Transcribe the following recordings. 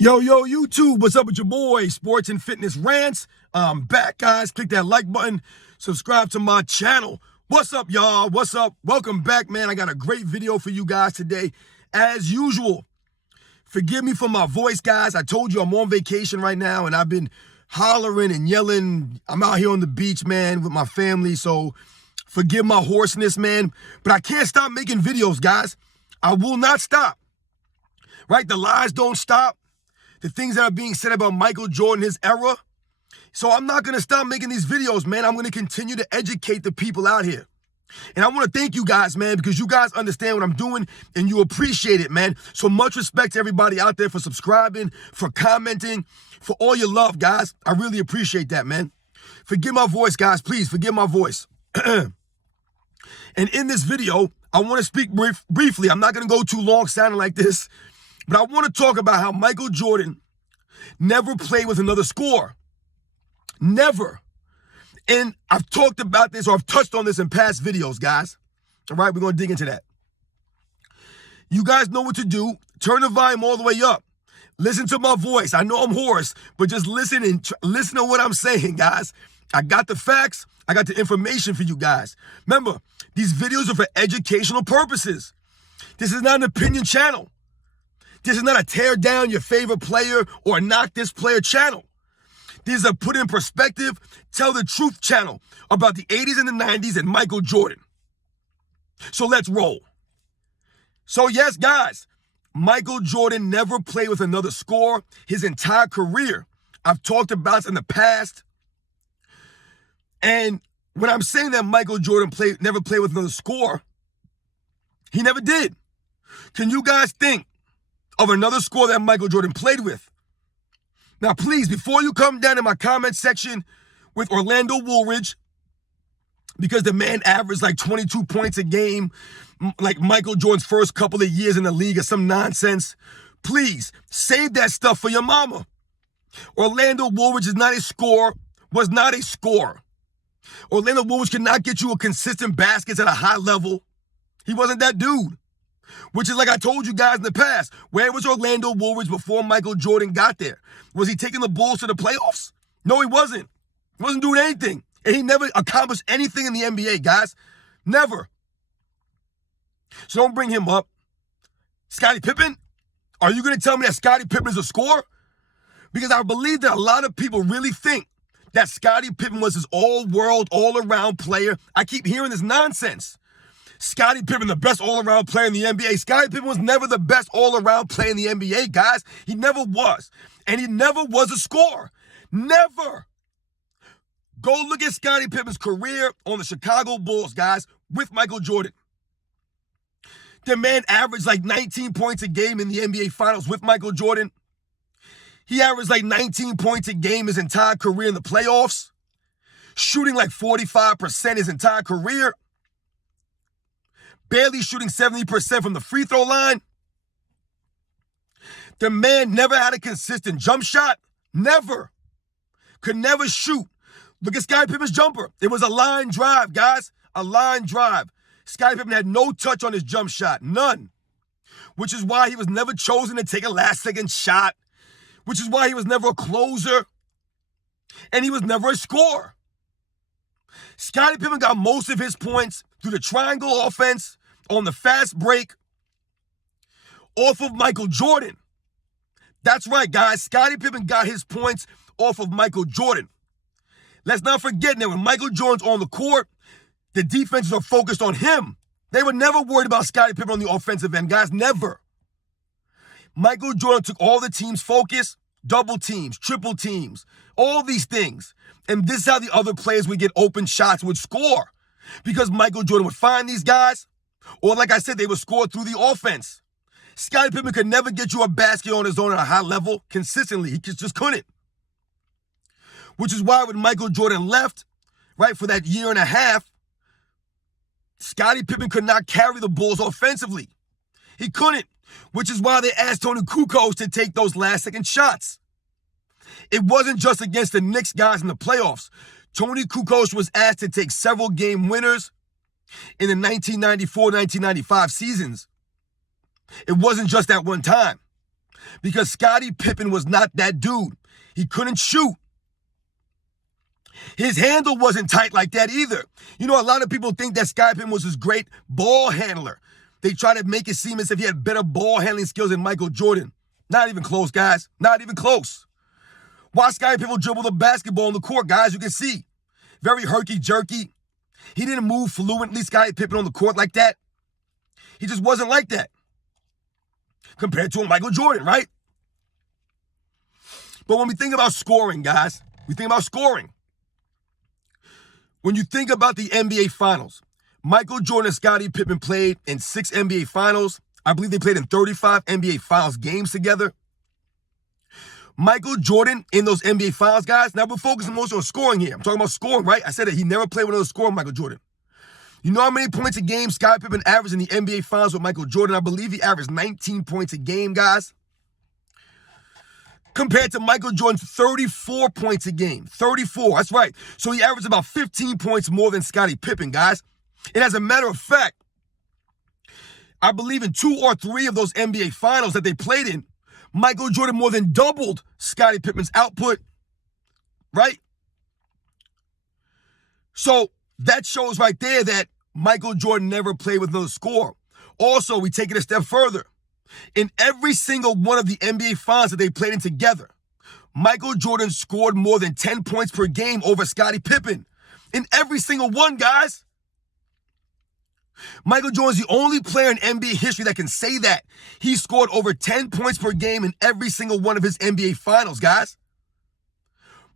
Yo, YouTube, what's up with your boy? Sports and Fitness Rants. I'm back, guys. Click that like button. Subscribe to my channel. What's up, y'all? What's up? Welcome back, man. I got a great video for you guys today. As usual, forgive me for my voice, guys. I told you I'm on vacation right now, and I've been hollering and yelling. I'm out here on the beach, man, with my family, so forgive my hoarseness, man. But I can't stop making videos, guys. I will not stop. Right? The lies don't stop. The things that are being said about Michael Jordan, his era. So I'm not going to stop making these videos, man. I'm going to continue to educate the people out here. And I want to thank you guys, man, because you guys understand what I'm doing and you appreciate it, man. So much respect to everybody out there for subscribing, for commenting, for all your love, guys. I really appreciate that, man. Forgive my voice, guys. Please forgive my voice. And in this video, I want to speak briefly. I'm not going to go too long sounding like this. But I want to talk about how Michael Jordan never played with another score. Never. And I've talked about this, or I've touched on this in past videos, guys. All right, we're going to dig into that. You guys know what to do. Turn the volume all the way up. Listen to my voice. I know I'm hoarse, but just listen and listen to what I'm saying, guys. I got the facts. I got the information for you guys. Remember, these videos are for educational purposes. This is not an opinion channel. This is not a tear down your favorite player or knock this player channel. This is a put in perspective, tell the truth channel about the 80s and the 90s and Michael Jordan. So let's roll. So yes, guys, Michael Jordan never played with another score his entire career. I've talked about this in the past. And when I'm saying that Michael Jordan never played with another score, he never did. Can you guys think of another score that Michael Jordan played with? Now, please, before you come down in my comment section with Orlando Woolridge, because the man averaged like 22 points a game, like Michael Jordan's first couple of years in the league or some nonsense, please save that stuff for your mama. Orlando Woolridge is not a scorer, was not a scorer. Orlando Woolridge could not get you a consistent baskets at a high level. He wasn't that dude. Which is like I told you guys in the past. Where was Orlando Woolridge before Michael Jordan got there? Was he taking the Bulls to the playoffs? No, he wasn't. He wasn't doing anything. And he never accomplished anything in the NBA, guys. Never. So don't bring him up. Scottie Pippen? Are you going to tell me that Scottie Pippen is a scorer? Because I believe that a lot of people really think that Scottie Pippen was this all-world, all-around player. I keep hearing this nonsense. Scottie Pippen, the best all-around player in the NBA. Scottie Pippen was never the best all-around player in the NBA, guys. He never was. And he never was a scorer. Never. Go look at Scottie Pippen's career on the Chicago Bulls, guys, with Michael Jordan. The man averaged like 19 points a game in the NBA Finals with Michael Jordan. He averaged like 19 points a game his entire career in the playoffs. Shooting like 45% his entire career. Barely shooting 70% from the free throw line. The man never had a consistent jump shot. Never. Could never shoot. Look at Scottie Pippen's jumper. It was a line drive, guys. A line drive. Scottie Pippen had no touch on his jump shot. None. Which is why he was never chosen to take a last-second shot. Which is why he was never a closer. And he was never a scorer. Scottie Pippen got most of his points through the triangle offense, on the fast break, off of Michael Jordan. That's right, guys. Scottie Pippen got his points off of Michael Jordan. Let's not forget that when Michael Jordan's on the court, the defenses are focused on him. They were never worried about Scottie Pippen on the offensive end, guys. Never. Michael Jordan took all the team's focus, double teams, triple teams, all these things. And this is how the other players would get open shots, would score. Because Michael Jordan would find these guys, or like I said, they would score through the offense. Scottie Pippen could never get you a basket on his own at a high level consistently. He just couldn't. Which is why when Michael Jordan left, right, for that year and a half, Scottie Pippen could not carry the Bulls offensively. He couldn't. Which is why they asked Tony Kukoc to take those last-second shots. It wasn't just against the Knicks guys in the playoffs. Tony Kukoc was asked to take several game winners in the 1994-1995 seasons. It wasn't just that one time. because Scottie Pippen was not that dude. He couldn't shoot. His handle wasn't tight like that either. You know, a lot of people think that Scottie Pippen was this great ball handler. They try to make it seem as if he had better ball handling skills than Michael Jordan. Not even close, guys. Not even close. Watch Scottie Pippen dribble the basketball on the court, guys. You can see. Very herky-jerky. He didn't move fluently, Scottie Pippen, on the court like that. He just wasn't like that. Compared to a Michael Jordan, right? But when we think about scoring, guys, we think about scoring. When you think about the NBA Finals, Michael Jordan and Scottie Pippen played in 6 NBA Finals. I believe they played in 35 NBA Finals games together. Michael Jordan in those NBA Finals, guys. Now we're focusing mostly on scoring here. I'm talking about scoring, right? I said that he never played with another scorer, Michael Jordan. You know how many points a game Scottie Pippen averaged in the NBA Finals with Michael Jordan? I believe he averaged 19 points a game, guys. Compared to Michael Jordan's 34 points a game. 34, that's right. So he averaged about 15 points more than Scottie Pippen, guys. And as a matter of fact, I believe in 2 or 3 of those NBA Finals that they played in, Michael Jordan more than doubled Scottie Pippen's output, right? So that shows right there that Michael Jordan never played with another scorer. Also, we take it a step further. In every single one of the NBA Finals that they played in together, Michael Jordan scored more than 10 points per game over Scottie Pippen. In every single one, guys. Michael Jordan's the only player in NBA history that can say that. He scored over 10 points per game in every single one of his NBA Finals, guys.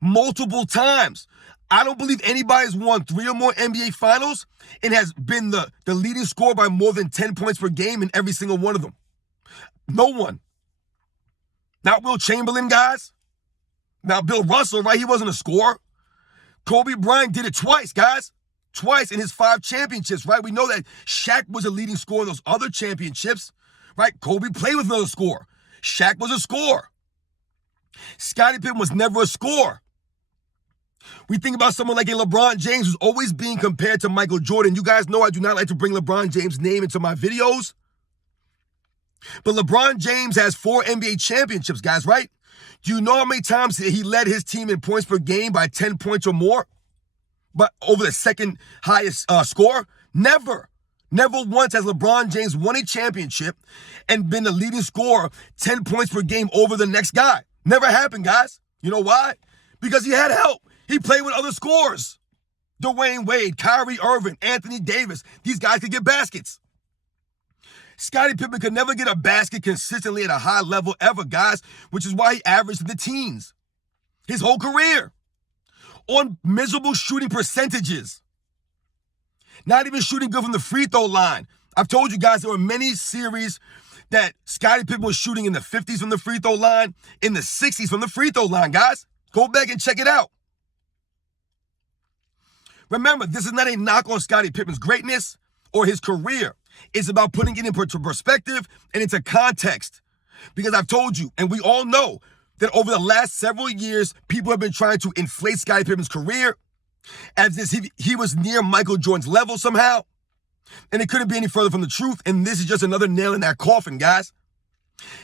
Multiple times. I don't believe anybody's won 3 or more NBA Finals and has been the leading scorer by more than 10 points per game in every single one of them. No one. Not Will Chamberlain, guys. Now, Bill Russell, right? He wasn't a scorer. Kobe Bryant did it twice, guys. Twice in his 5 championships, right? We know that Shaq was a leading scorer in those other championships, right? Kobe played with another scorer. Shaq was a scorer. Scottie Pippen was never a scorer. We think about someone like a LeBron James who's always being compared to Michael Jordan. You guys know I do not like to bring LeBron James' name into my videos. But LeBron James has 4 NBA championships, guys, right? Do you know how many times he led his team in points per game by 10 points or more? But over the second highest score? Never. Never once has LeBron James won a championship and been the leading scorer 10 points per game over the next guy. Never happened, guys. You know why? Because he had help. He played with other scorers. Dwayne Wade, Kyrie Irving, Anthony Davis. These guys could get baskets. Scottie Pippen could never get a basket consistently at a high level ever, guys, which is why he averaged in the teens his whole career on miserable shooting percentages. Not even shooting good from the free throw line. I've told you guys there were many series that Scottie Pippen was shooting in the 50s from the free throw line, in the 60s from the free throw line, guys. Go back and check it out. Remember, this is not a knock on Scottie Pippen's greatness or his career. It's about putting it into perspective and into context. Because I've told you, and we all know, that over the last several years, people have been trying to inflate Scottie Pippen's career as if he was near Michael Jordan's level somehow. And it couldn't be any further from the truth. And this is just another nail in that coffin, guys.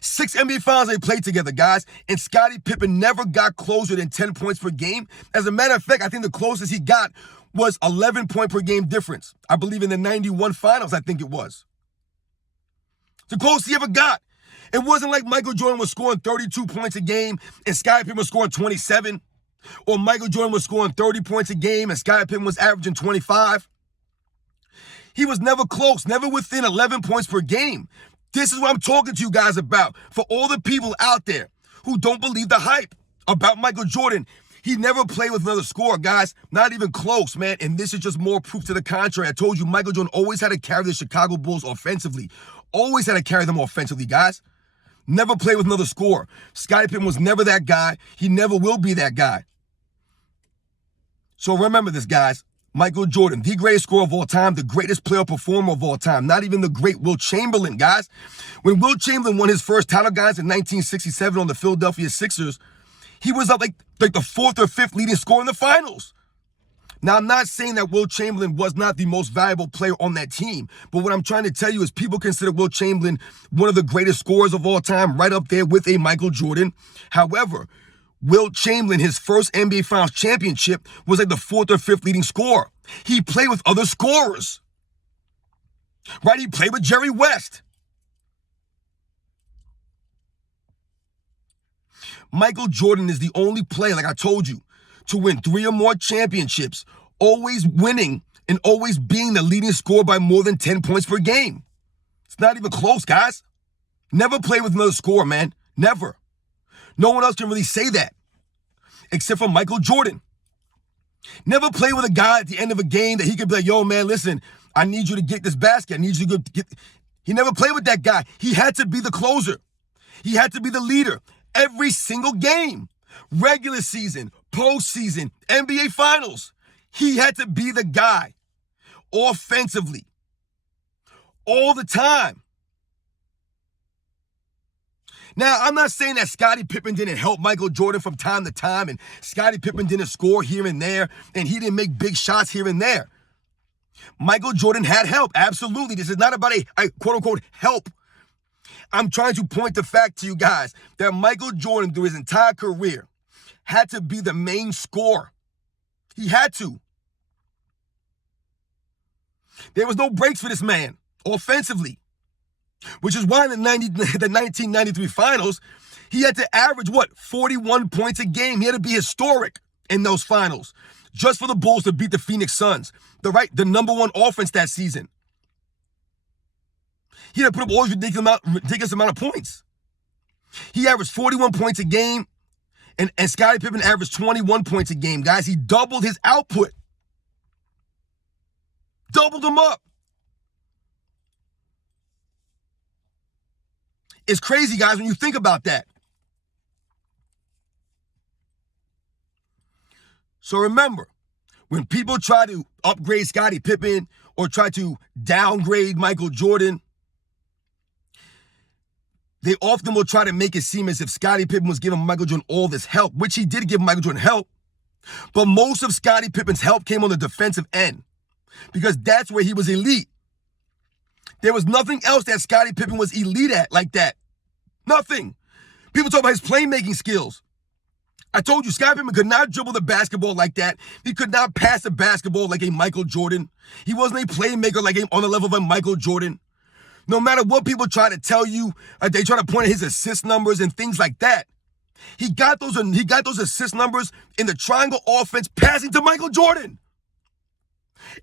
6 NBA Finals they played together, guys. And Scottie Pippen never got closer than 10 points per game. As a matter of fact, I think the closest he got was 11 point per game difference. I believe in the 91 Finals, I think it was. The closest he ever got. It wasn't like Michael Jordan was scoring 32 points a game and Scottie Pippen was scoring 27. Or Michael Jordan was scoring 30 points a game and Scottie Pippen was averaging 25. He was never close, never within 11 points per game. This is what I'm talking to you guys about. For all the people out there who don't believe the hype about Michael Jordan, he never played with another scorer, guys. Not even close, man. And this is just more proof to the contrary. I told you, Michael Jordan always had to carry the Chicago Bulls offensively. Always had to carry them offensively, guys. Never played with another scorer. Scottie Pippen was never that guy. He never will be that guy. So remember this, guys. Michael Jordan, the greatest scorer of all time, the greatest player performer of all time. Not even the great Will Chamberlain, guys. When Will Chamberlain won his first title, guys, in 1967 on the Philadelphia Sixers, he was up like the 4th or 5th leading scorer in the finals. Now, I'm not saying that Wilt Chamberlain was not the most valuable player on that team, but what I'm trying to tell you is people consider Wilt Chamberlain one of the greatest scorers of all time, right up there with a Michael Jordan. However, Wilt Chamberlain, his first NBA Finals championship, was like the fourth or fifth leading scorer. He played with other scorers, right? He played with Jerry West. Michael Jordan is the only player, like I told you, to win 3 or more championships, always winning and always being the leading scorer by more than 10 points per game. It's not even close, guys. Never played with another scorer, man. Never. No one else can really say that, except for Michael Jordan. Never played with a guy at the end of a game that he could be like, yo, man, listen, I need you to get this basket. I need you to get. He never played with that guy. He had to be the closer. He had to be the leader every single game. Regular season, postseason, NBA Finals. He had to be the guy offensively all the time. Now, I'm not saying that Scottie Pippen didn't help Michael Jordan from time to time, and Scottie Pippen didn't score here and there, and he didn't make big shots here and there. Michael Jordan had help, absolutely. This is not about a quote-unquote help. I'm trying to point the fact to you guys that Michael Jordan, through his entire career, had to be the main scorer. He had to. There was no breaks for this man offensively, which is why in the 1993 finals, he had to average, 41 points a game. He had to be historic in those finals just for the Bulls to beat the Phoenix Suns, the number one offense that season. He had to put up all these ridiculous amount of points. He averaged 41 points a game, and Scottie Pippen averaged 21 points a game. Guys, he doubled his output. Doubled him up. It's crazy, guys, when you think about that. So remember, when people try to upgrade Scottie Pippen or try to downgrade Michael Jordan, they often will try to make it seem as if Scottie Pippen was giving Michael Jordan all this help, which he did give Michael Jordan help. But most of Scottie Pippen's help came on the defensive end because that's where he was elite. There was nothing else that Scottie Pippen was elite at like that. Nothing. People talk about his playmaking skills. I told you, Scottie Pippen could not dribble the basketball like that. He could not pass the basketball like a Michael Jordan. He wasn't a playmaker on the level of a Michael Jordan. No matter what people try to tell you, they try to point at his assist numbers and things like that. He got those assist numbers in the triangle offense passing to Michael Jordan.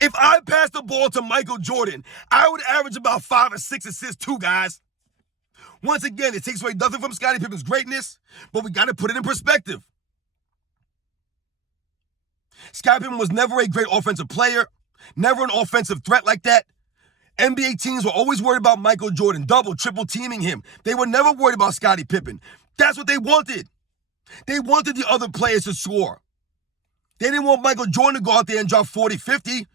If I passed the ball to Michael Jordan, I would average about 5 or 6 assists too, guys. Once again, it takes away nothing from Scottie Pippen's greatness, but we got to put it in perspective. Scottie Pippen was never a great offensive player, never an offensive threat like that. NBA teams were always worried about Michael Jordan, double, triple teaming him. They were never worried about Scottie Pippen. That's what they wanted. They wanted the other players to score. They didn't want Michael Jordan to go out there and drop 40, 50.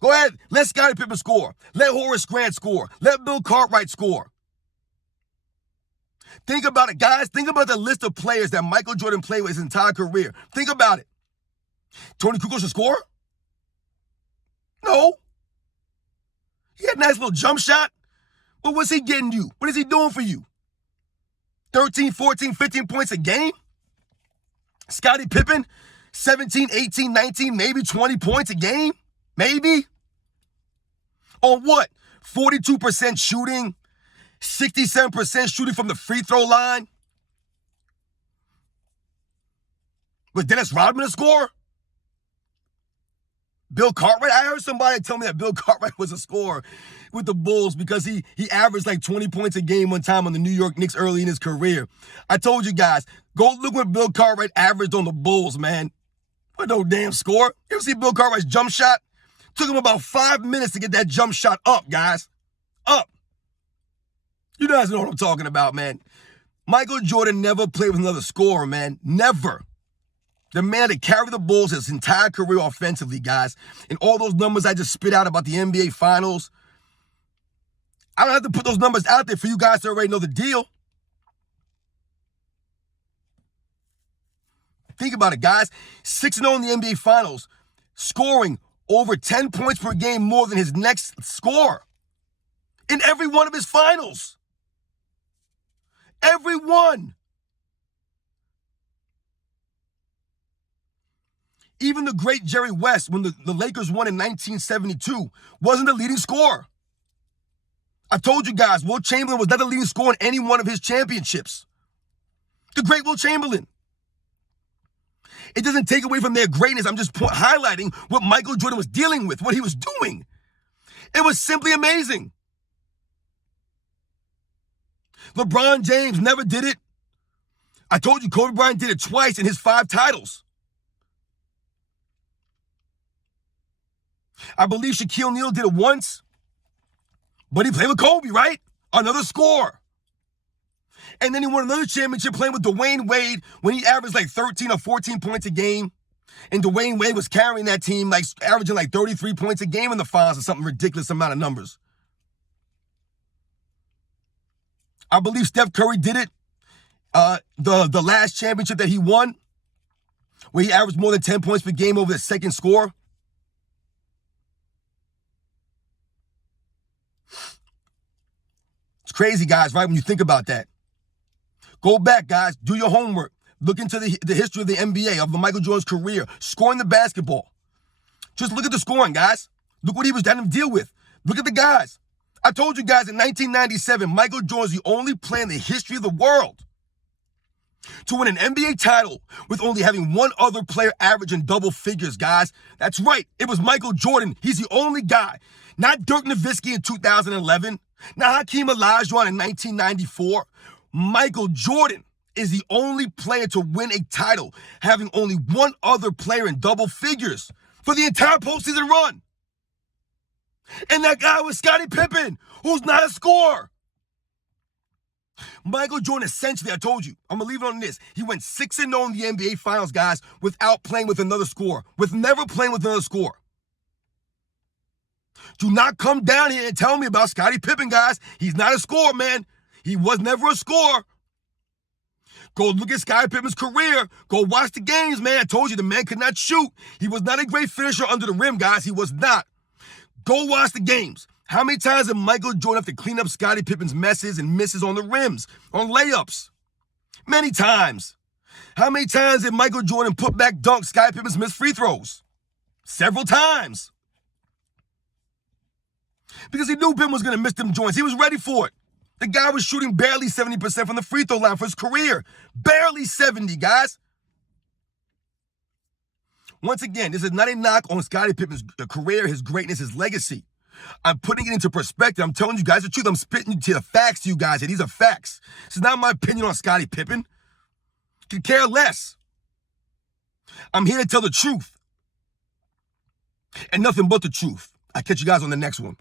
Go ahead, let Scottie Pippen score. Let Horace Grant score. Let Bill Cartwright score. Think about it, guys. Think about the list of players that Michael Jordan played with his entire career. Think about it. Tony Kukoc should score? No. He had a nice little jump shot. But what's he getting you? What is he doing for you? 13, 14, 15 points a game? Scottie Pippen, 17, 18, 19, maybe 20 points a game? Maybe? On what? 42% shooting, 67% shooting from the free throw line? Was Dennis Rodman a scorer? Bill Cartwright? I heard somebody tell me that Bill Cartwright was a scorer with the Bulls because he averaged like 20 points a game one time on the New York Knicks early in his career. I told you guys, go look what Bill Cartwright averaged on the Bulls, man. What no damn score. You ever see Bill Cartwright's jump shot? Took him about 5 minutes to get that jump shot up, guys. Up. You guys know what I'm talking about, man. Michael Jordan never played with another scorer, man. Never. The man that carried the Bulls his entire career offensively, guys. And all those numbers I just spit out about the NBA Finals, I don't have to put those numbers out there for you guys to already know the deal. Think about it, guys. 6-0 in the NBA Finals. scoring over 10 points per game more than his next scorer in every one of his finals. Every one. Even the great Jerry West, when the Lakers won in 1972, wasn't the leading scorer. I told you guys, Wilt Chamberlain was not the leading scorer in any one of his championships. The great Wilt Chamberlain. It doesn't take away from their greatness. I'm just highlighting what Michael Jordan was dealing with, what he was doing. It was simply amazing. LeBron James never did it. I told you Kobe Bryant did it twice in his 5 titles. I believe Shaquille O'Neal did it once, but he played with Kobe, right? Another scorer. And then he won another championship playing with Dwayne Wade when he averaged like 13 or 14 points a game. And Dwayne Wade was carrying that team, like averaging like 33 points a game in the finals or something ridiculous amount of numbers. I believe Steph Curry did it. The last championship that he won, where he averaged more than 10 points per game over the second score. It's crazy, guys, right? When you think about that. Go back, guys. Do your homework. Look into the history of the NBA, of Michael Jordan's career, scoring the basketball. Just look at the scoring, guys. Look what he was having to deal with. Look at the guys. I told you guys in 1997, Michael Jordan's the only player in the history of the world to win an NBA title with only having one other player averaging double figures, guys. That's right. It was Michael Jordan. He's the only guy. Not Dirk Nowitzki in 2011. Not Hakeem Olajuwon in 1994. Michael Jordan is the only player to win a title having only one other player in double figures for the entire postseason run. And that guy was Scottie Pippen, who's not a scorer. Michael Jordan, essentially, I told you, I'm going to leave it on this. He went 6-0 in the NBA Finals, guys, without playing with another scorer, with never playing with another scorer. Do not come down here and tell me about Scottie Pippen, guys. He's not a scorer, man. He was never a scorer. Go look at Scottie Pippen's career. Go watch the games, man. I told you, the man could not shoot. He was not a great finisher under the rim, guys. He was not. Go watch the games. How many times did Michael Jordan have to clean up Scottie Pippen's messes and misses on the rims, on layups? Many times. How many times did Michael Jordan put back dunk Scottie Pippen's missed free throws? Several times. Because he knew Pippen was going to miss them joints. He was ready for it. The guy was shooting barely 70% from the free throw line for his career. Barely 70, guys. Once again, this is not a knock on Scottie Pippen's career, his greatness, his legacy. I'm putting it into perspective. I'm telling you guys the truth. I'm spitting to the facts to you guys, and these are facts. This is not my opinion on Scottie Pippen. Could care less. I'm here to tell the truth. And nothing but the truth. I'll catch you guys on the next one.